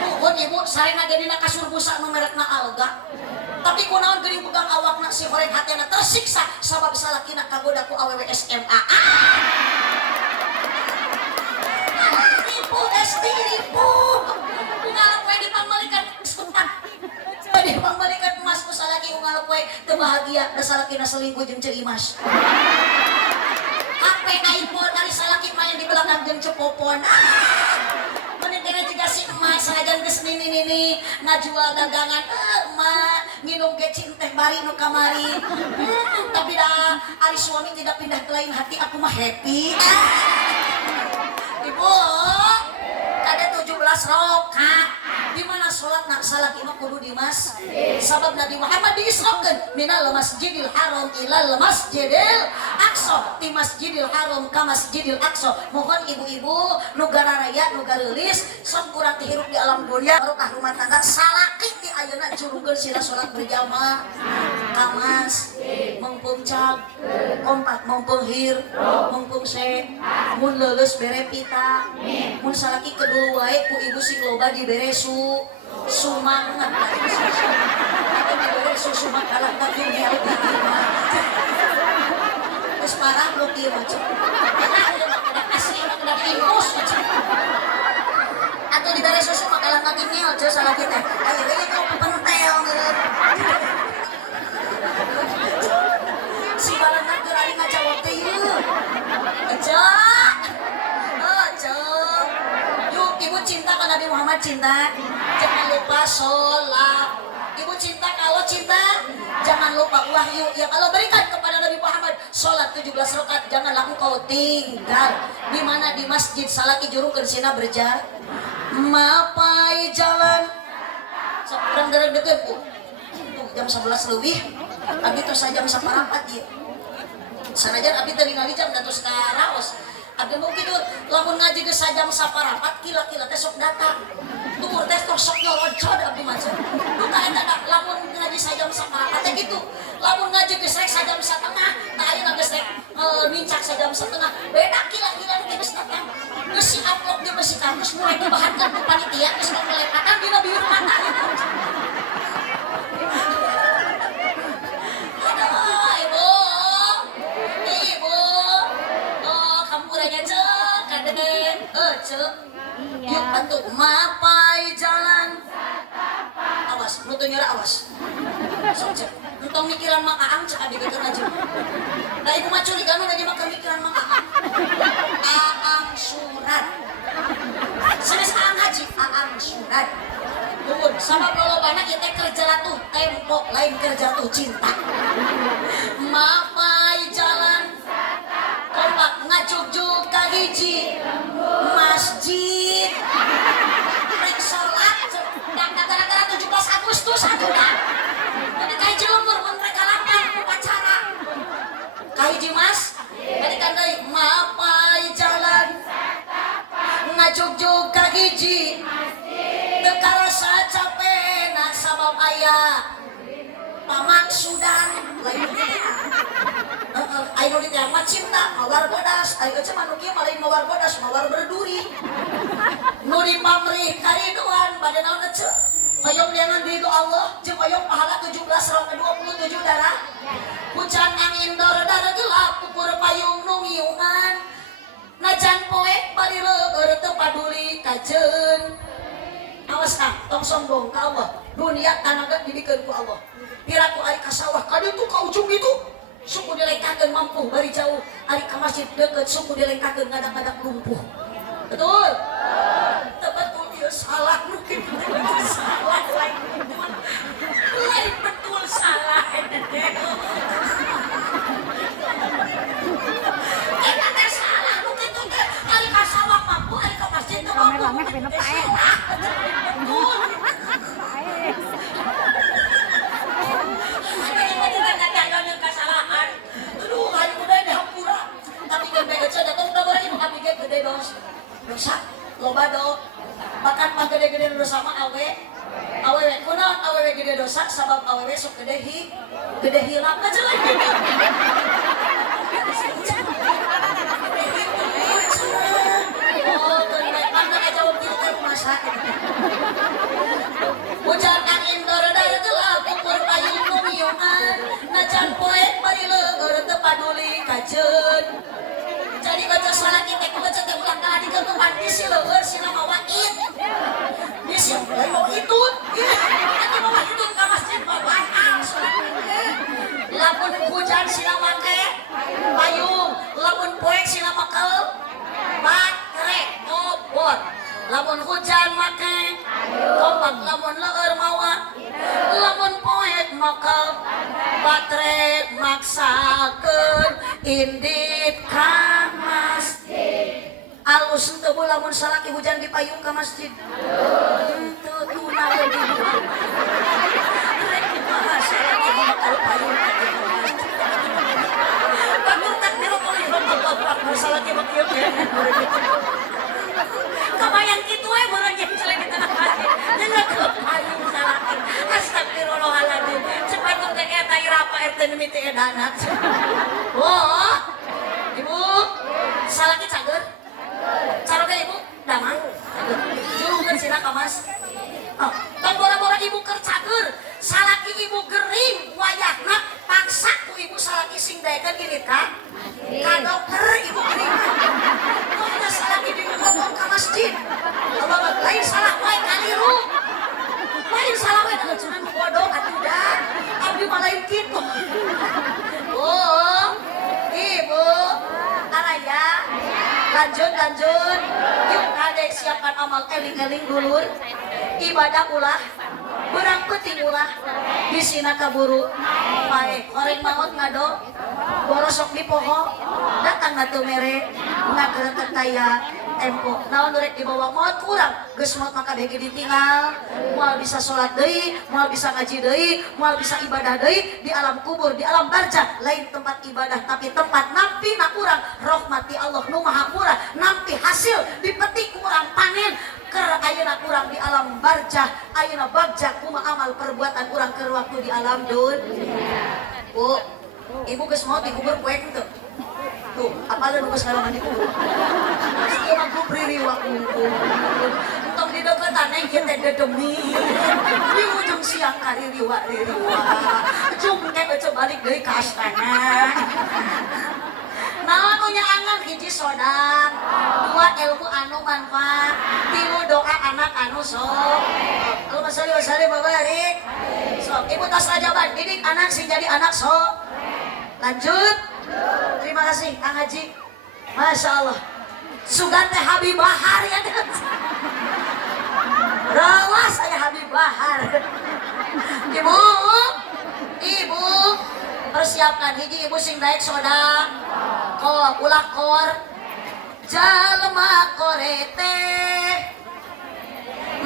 nuhun ibu sarena ge dina kasur busa nu merekna Alga tapi kunaon geuning pegang awakna si horeng hatena tersiksa sabab salakina kagoda ku awewe SMA. Ribu Esti ribu. Unggal poe di pamalikan sebentar. Di pamalikan emas ku salaki unggal poe teu bahagia da salakina selingkuh jeung Ceu Imas. HP iPhone dari salaki main di belakang jeung cepopon. Menitena juga si emas sajan geus nini ngajual dagangan emak nginum ge cinteh bari nu kamari tapi dah ari suami tidak pindah ke lain hati aku mah happy ibu kada 17 rakaat di mana salat nak salaki mah kudu di mas sabab Nabi Muhammad diisrokeun minal masjidil haram ilal masjidil aqsa ti masjidil haram ka masjidil aqsa mohon ibu-ibu nu gararaya nu gareulis sok urang dihirup di alam dunia barokah rumah tangga salaki ti ayeuna jurugeun sila salat berjamaah kamas mengpung cag kompak mengpung hir mengpung se mun leuleus bere pita mun salaki kedua wae ku ibu sing loba dibere sumang atau dibere sumang kalah tapi dia geus parah lu kieu macam ada asli ada impus atau dibere susu makalah lagi ngeol aja salah kita ayo ini kau pentel si balangan gerari ngajawab teh ieu aja yuk ibu cinta ke Nabi Muhammad cinta jangan lupa sholat ibu cinta kalau cinta jangan lupa wahyu yang Allah berikan kepada Nabi Muhammad sholat 17 rakaat janganlah engkau tinggal di mana di masjid salaki jurukeun sina berjalan mapai jalan sekarang deureun tuh jam 11 lebih abdi tuh jam 1:04 ieu sanajan abdi teh ningali jam datos ka raos abdi mau kitu lamun ngaji geus sajam 1:04 kila-kila teh sok datang tuh teh sok nyolocod abdi mah tuh ka eta lamun ngaji sajam 1:04 teh kitu lamun ngaji geus rek sajam 1:30 tah ayeuna geus rek nincak sajam 1:30 beda kila-kila geus datang geus si upload di besi kampus mulai dibahankan ku panitia geus melepatan dina biru mata Iya. Yuk bantu mapai jalan awas lu tuh nyerah awas sok cek entong mikiran mak aang cek adik itu aja nah ibu mah curiga nu jadi makan mikiran mak aang surat sanes aang haji aang surat Tuhun, sama kalau banyak kita kerja ratuh tempo lain kerja ratuh cinta mapai jalan kompak ngajuk-juk ka hiji masjid rek salat gara-gara 17 Agustus aduh jadi kahiji lembur mun mereka lapar upacara kahiji mas tadi kan deui mapai jalan ngajuk-juk ka hiji teu karasa capena sabab aya pamaksudan lain Ayo di tema cinta mawar bodas, ayo aja manukia malain mawar bodas, mawar berduri. Nuri pamrih kariduan pada naon ece. Hoyong liangan ridho Allah, jeung hoyong pahala 17 rong 27 darah. Hujan angin dara-dara gelap, ukur payung nu ngiungan. Najan poek bari leueur teu paduli kajeun. Awas kang, tong sombong ka Allah. Dunia tanaga didikeun ku Allah. Piraku ari ka sawah, ka ditu ka ujung itu. Suku dilengkakeun mampu bari jauh, ari ka masjid deukeut suku dilengkakeun ngadak-ngadak lumpuh. Betul? Betul ieu salah nu kitu salah lain. Lain betul salah. Eta teh salah nu kitu teh ari ka sawah mampu, ari ka masjid teu mampu. Rame-rame kabeh pae. Betul. Dosa, loba do, bahkan pas gede-gede dosa mah awewe kunaon awewe gede dosa, sabab awewe sok gede hilang aja lagi. Oh, ternyata anda jawab gitu kan masa. Hujan angin dara-dara gelap, ukur payung nu ngiungan, najan poek bari leueur teu paduli kajeun. Jadi baca salat kita baca teh ulang kali ke tempat isi leueur sina mawa it. Isi mau itu. Eta mawa itu ka masjid batal salat. Lamun hujan sina make payung, lamun poek sina makel baterai obor. Lamun hujan make kompak, lamun leueur mawa, lamun poek makel baterai maksakeun indit ka masjid. Alus teu lamun salaki hujan di payung ka masjid. Teu tuna we di luar. Rek dibahas salaki bakal payung ka masjid. Batur takbir Allahu akbar salaki makieu teh. Kabayang kitu we meureun jeung salaki kita masjid. Jeung ke payung salaki. Astagfirullahaladzim. Sepatu teh eta irapa RT mimiti edanat. Oh. Ibu, salaki cager. Caroga ibu damang. Jurungkeun sina ka Mas. Oh, tong bora-bora ibu keur cager. Salaki ibu gering wayahna paksa ku ibu salaki sing daekeun irit ka. Ka dokter ibu gering. Tong salaki digotong ka masjid. Abang lain salah wae kaliru. Lain salah wae da cuman bodoh atuh dah. Abdi mah lain kitu. Oh, ibu, araya, lanjut, yuk adek siapkan amal eling-eling dulur, ibadah ulah, berang penting ulah, bisina kaburu, pae, koreng maut ngado, borosok di poho, datang ngatu mere, ngageretet taya, tempo, naon rek dibawa maut kurang, geus maut maka dege ditinggal, moal bisa sholat deui, moal bisa ngaji deui, moal bisa ibadah deui di alam kubur, di alam barzah, lain tempat ibadah tapi tempat nampi na urang rahmati Allah nu maha murah, nampi hasil dipetik urang panen keur ayeuna urang di alam barzah, ayeuna bagja kumaha amal perbuatan urang keur waktu di alam dunia. Bu, ibu geus maot dikubur poe kitu. Tuh, apalin geus ngalaman dikubur. Ieu mah grup ririwak unggul. Entong di deukeutan neng kieu teh dedemi. Di ujung siang kaririwak. Jung teh ece balik deui ka astana. Naon nu nyaangan hiji sodang, dua ilmu anu manfaat, tilu doa anak anu sok. Allahumma sholli wa sallim wa barik. Sok, ibu tas rajaban didik anak sing jadi anak sok. Lanjut. Terima kasih Kang Haji. Masya Allah. Sugan teh Habib Bahar ya. Rawas saya Habib Bahar. Ibu, persiapkan hiji ibu sing daek soda. Ulah kor. Jalma korete.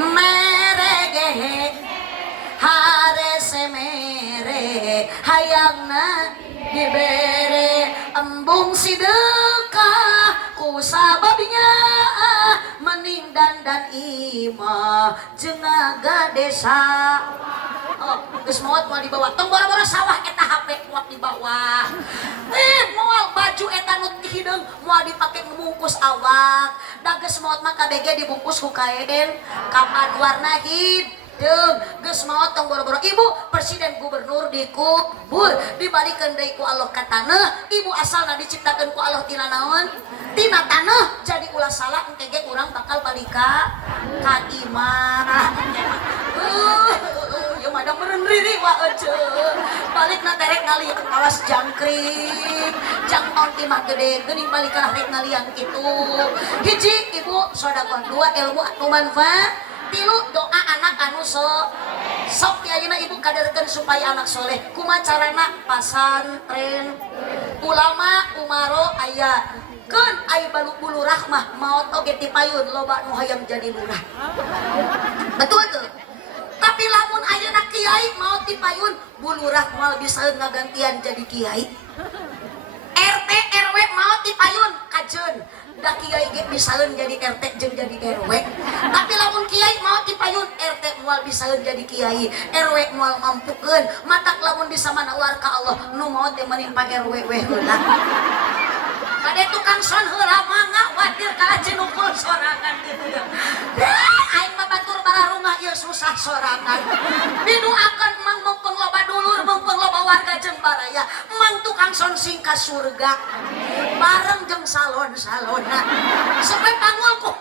Meregehe. Hare semere. Hayangna dibere embung sidekah ku sababnya mening dan imah jengaga desa Oh, geus maot moal dibawa. Tong boro-boro sawah eta HP moal dibawa. Moal baju eta nu hideung moal dipake ngebungkus awak. Da geus maot mah KBG dibungkus ku kain kapan warna hideung. Geus maot tong boro-boro ibu presiden gubernur dikubur dibalikeun deui ku Allah ka taneuh. Ibu asalna diciptakeun ku Allah tina naon? Tina taneuh. Jadi ulah salah engke ge urang bakal balik ka imah. Ya madam meureun riri wa eceun. Balikna terek ngaliang kawas jangkrik. Jang naon imah gede geuning balik ka rek ngaliang kitu. Hiji ibu sedekah, dua ilmu anu manfaat, tilu doa anak anu sok ayeuna ibu kaderkeun supaya anak soleh. Kumaha carana? Pasantren, ulama umaro aya. Keun ai bulu rahmah maot oge ti payun loba nu hayang jadi lurah. Betul tuh. Tapi lamun ayeuna kiai maot ti payun bulu rahmah bisa ngagantian jadi kiai. RT RW maot ti payun kajeun. Da kiai ge bisaeun jadi RT jeung jadi RW. Tapi lamun kiai maot ti payun RT moal bisaeun jadi kiai, RW moal mampukeun. Matak lamun bisa manawar ka Allah nu maot teh menimpa RW we heula. Kade tukang son heula mangga wadir ka ajeun nukul sorangan kitu ya. Aing mah batur bara rumah ieu susah sorangan. Didoakeun mang mumpung loba dulur, mumpung loba warga jeung baraya, mang tukang son sing ka surga. Bareng jeung salon-salonna. Sampai pangulku.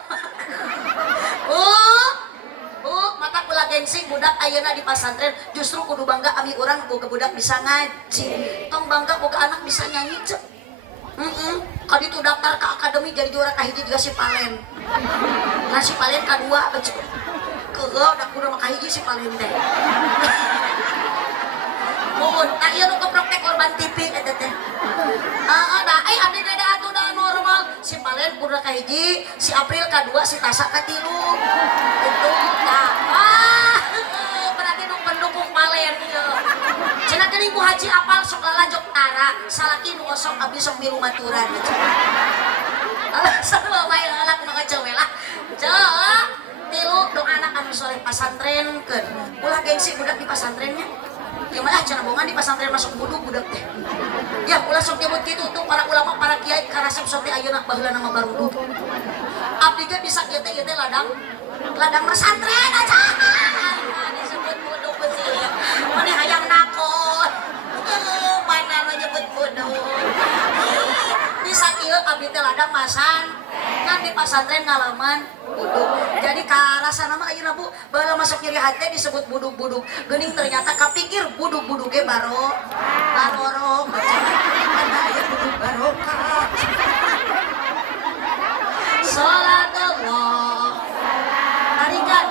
Mata pula gengsi budak ayeuna di pasantren justru kudu bangga ami urang boga budak bisa ngaji. Tong bangga boga anak bisa nyanyi cek. Kali itu daftar ke akademi jadi juara kahiji juga si Palen. Nah si Palen kadua becek. Keueuh da kudu mah kahiji si Palen teh. Mun tak ieu nu keprok teh korban TV eta teh. Da abdi da atuh da normal. Si Palen kudu kahiji, si April kadua, si Tasa katilu. Itu tah. Berarti nu pendukung Palen ieu. Cenah geuning ku haji apal sok lalajok tara, salaki nu osok abdi sok milu maturan. Sarua bae lalak nu ngecewe lah. Ceuk, tilu dong anak anu soleh pasantrenkeun. Ulah gengsi budak di pasantrennya. Ya mah cenah bongan di pasantren masuk buduk budak teh. Ya ulah sok nyebut kitu tuh para ulama, para kiai karasep sok teh ayeuna baheula nama baruduk. Abdi ge bisa kieu teh ladang pesantren aja. Disebut buduk besi. Mane hayang nakon. Mana nu nyebut buduk. Bisa kieu abdi teh ladang masan. Kan di pasantren ngalaman buduk. Jadi karasa nama ayeuna Bu, baheula masuk kiri hate disebut buduk-buduk. Geuning ternyata kapikir buduk-buduk ge barorok. Mana aya buduk barokah. Salatullah. Tarikan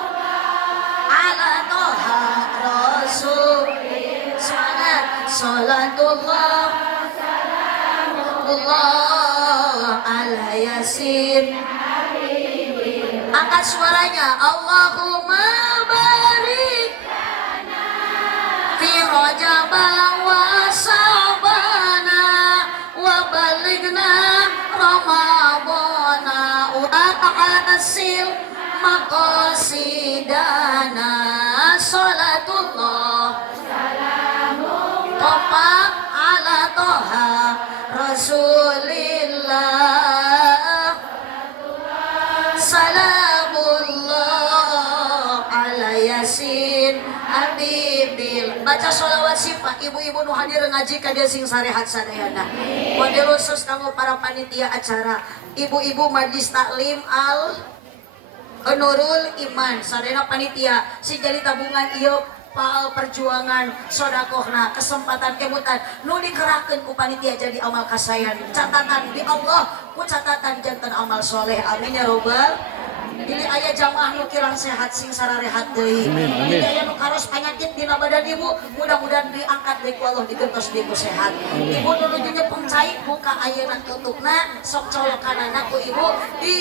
ala toha rasul. Semangat. Salatullah. Allah ala yasin. Angkat suaranya. Allahumma barik fi rajaba wa sabana wa balighna ramadana wa ta'asil maqasidana. Salatullah kompak ala toha Rasulillah. Salamullah ala yasin habibil. Baca sholawat sifat ibu-ibu nu hadir ngaji ka dieu sing sarehat sadayana. Wadil khusus kanggo para panitia acara, ibu-ibu majlis taklim al Nurul Iman, sadayana panitia si jadi tabungan ieu paal perjuangan sodakohna kesempatan kemutan nu dikerahkeun ku panitia jadi amal kasayan catatan di Allah ku catatan janten amal soleh. Amin ya robbal. Ini aya jamaah nu kirang sehat sing sararehat deui. Ini aya nu karos penyakit dina badan ibu, mudah-mudahan diangkat deui ku Allah, digentos deui ku sehat. Ibu nu nuju nyepeng cai buka ayeuna tutupna sok colokanana ku ibu di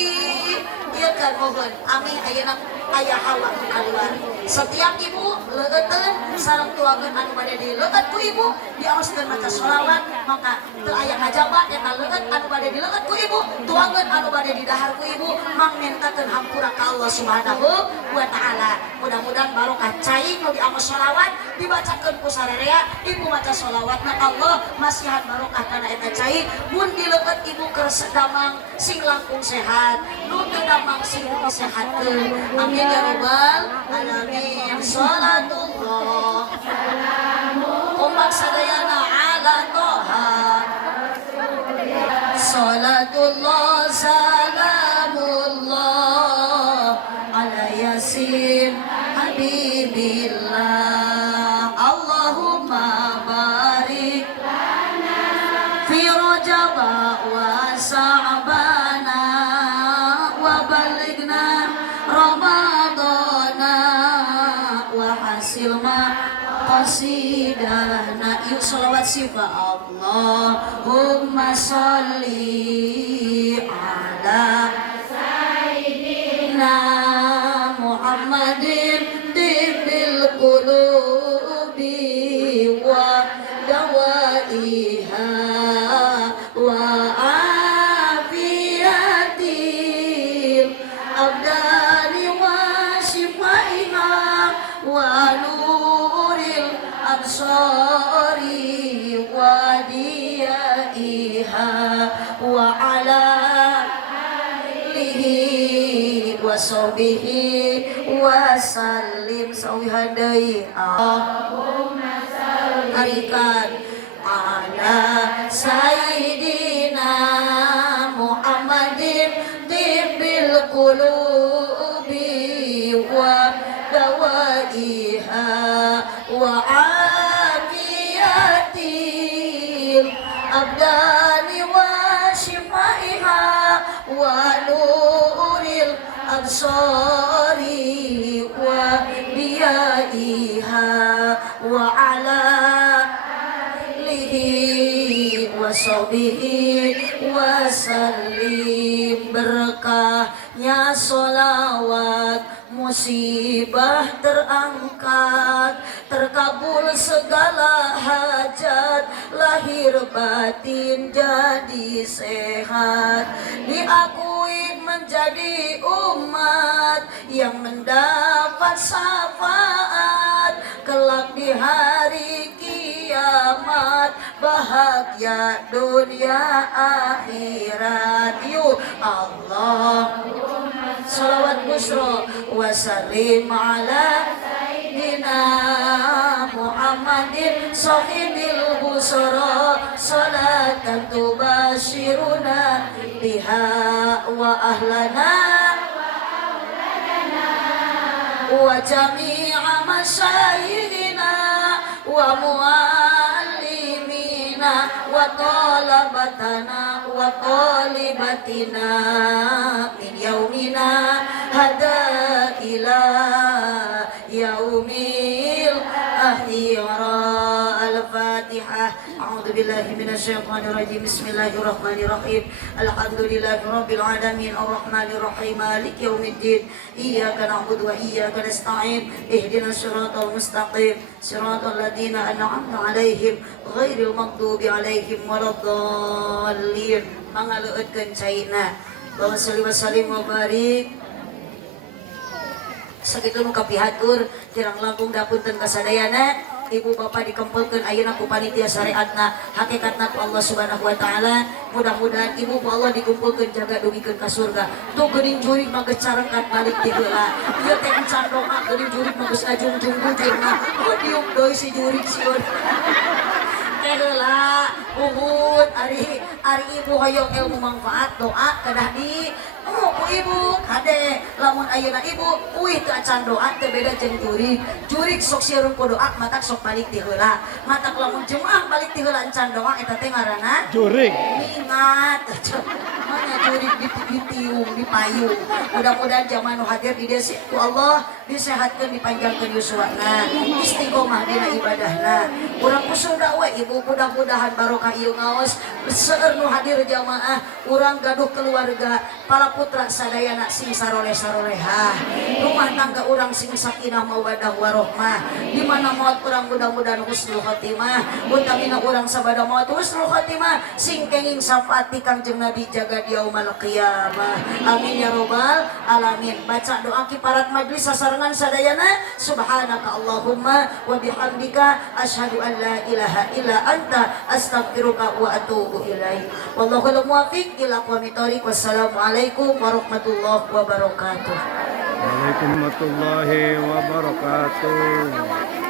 ieu kan mohon. Amin ayeuna aya hawa nu kaluar. setiap ibu leueteun sareng tuangan anu bade dileuet ku ibu diaoskeun maca sholawat maka teu aya kajaba eta leuet anu bade dileuet ku ibu tuangan anu bade didahar ku ibu mangmintakeun hampura ka Allah Subhanahu wa taala. Mudah-mudahan barokah cai nu diaos sholawat dibacakeun ku sararea ibu maca sholawatna Allah masihan barokah kana eta cai mun dileuet ibu keur sedamang sing langkung sehat nu teu damang sing disehatkeun amin ya rabbal alamin. Salatullah umat sadayana ala toha salatullah salamullah ala yasin habibillah Allahumma barik fi rajab wa sa'bana wa balighna ramadana wa hasilma qasidana. Yuk salawat sifa Allahumma sholli ala sayyidina Muhammadin tibbil qulubi wa dawaiha wa afiyatil abdani wa shifaiha wa nuril absari wa diyaiha wa ala alihi wa sahbihi wa sallim sawihadai Allahumma sallikan ala sayyidina Muhammadin tibbil qulubi wa dawaiha wa afiyatil abdani wa shifaiha wa nuril absari wa diyaiha wa ala alihi wa sahbihi wa sallim. Berkahnya sholawat musibah terangkat, terkabul segala hajat, lahir batin jadi sehat, diakui menjadi umat yang mendapat syafaat kelak di hari kiamat, bahagia dunia akhirat. Yuk Allah salawat busro wasallim ala sayyidina Muhammadin sahibil busra salatan tubashiruna biha wa ahlana wa jami'a masyayikhina wa muallimina wa talabatana wa talibatina min yaumina hada ila yaumil akhirah. Al-Fatihah. A'udzu billahi minasyaitonir rajim. Bismillahirrahmanirrahim. Alhamdulillahi rabbil alamin arrahmanir rahim maliki yaumiddin. Iyyaka na'budu wa iyyaka nasta'in. Ihdinas siratal mustaqim. Siratal ladzina an'amta 'alaihim ghairil maghdubi 'alaihim waladdallin. Mangaleukeun caina. Allahumma shalli wa sallim wa barik. Sakitu nu kapihatur tirang langkung dapunten kasadayana. Ibu bapak dikumpulkan ayeuna ku panitia syariatna hakikatna ku Allah Subhanahu wa taala. Mudah-mudahan ibu ku Allah dikumpulkan jaga dugikeun ka surga. Tuh geuning jurig mah geus carengkat balik ti heula. Ieu teh encan doa geuning jurig mah geus ajung-jung bujurna. Ku diuk deui si jurig sieun. Teh heula uhud ari ibu hoyong ilmu manfaat doa kedah di ku ibu kade lamun ayeuna ibu uih teu acan doa teu beda jeung jurig sok sieun ku doa matak sok balik ti heula matak lamun jemaah balik ti heula encan doa eta teh ngaranna jurig ingat mana jurig ditiung dipayung. Mudah-mudahan jamaah nu hadir di desa ku Allah disehatkeun dipanjangkeun yuswana istiqomah dina ibadahna. Urang kusung dakwah ibu mudah-mudahan barokah ieu ngaos seueur nu hadir jamaah urang gaduh keluarga para putra sadayana sing saroleh-saroleha, rumah tangga orang sing sakinah mawadah warohmah, di mana maut orang mudah-mudahan husnul khotimah, utamina orang sabada maut husnul khotimah, sing kenging syafaati Kangjeng Nabi jaga di yaumal qiyamah. Amin ya robbal alamin. Baca doa kiparat majlis sasarengan sadayana. Subhanaka Allahumma wa bihamdika asyhadu an la ilaha illa anta astaghfiruka wa atubu ilaik. Wallahul muwaffiq ila aqwamit thoriq. Wassalamualaikum warahmatullahi wabarakatuh. Waalaikumsalam warahmatullahi wabarakatuh.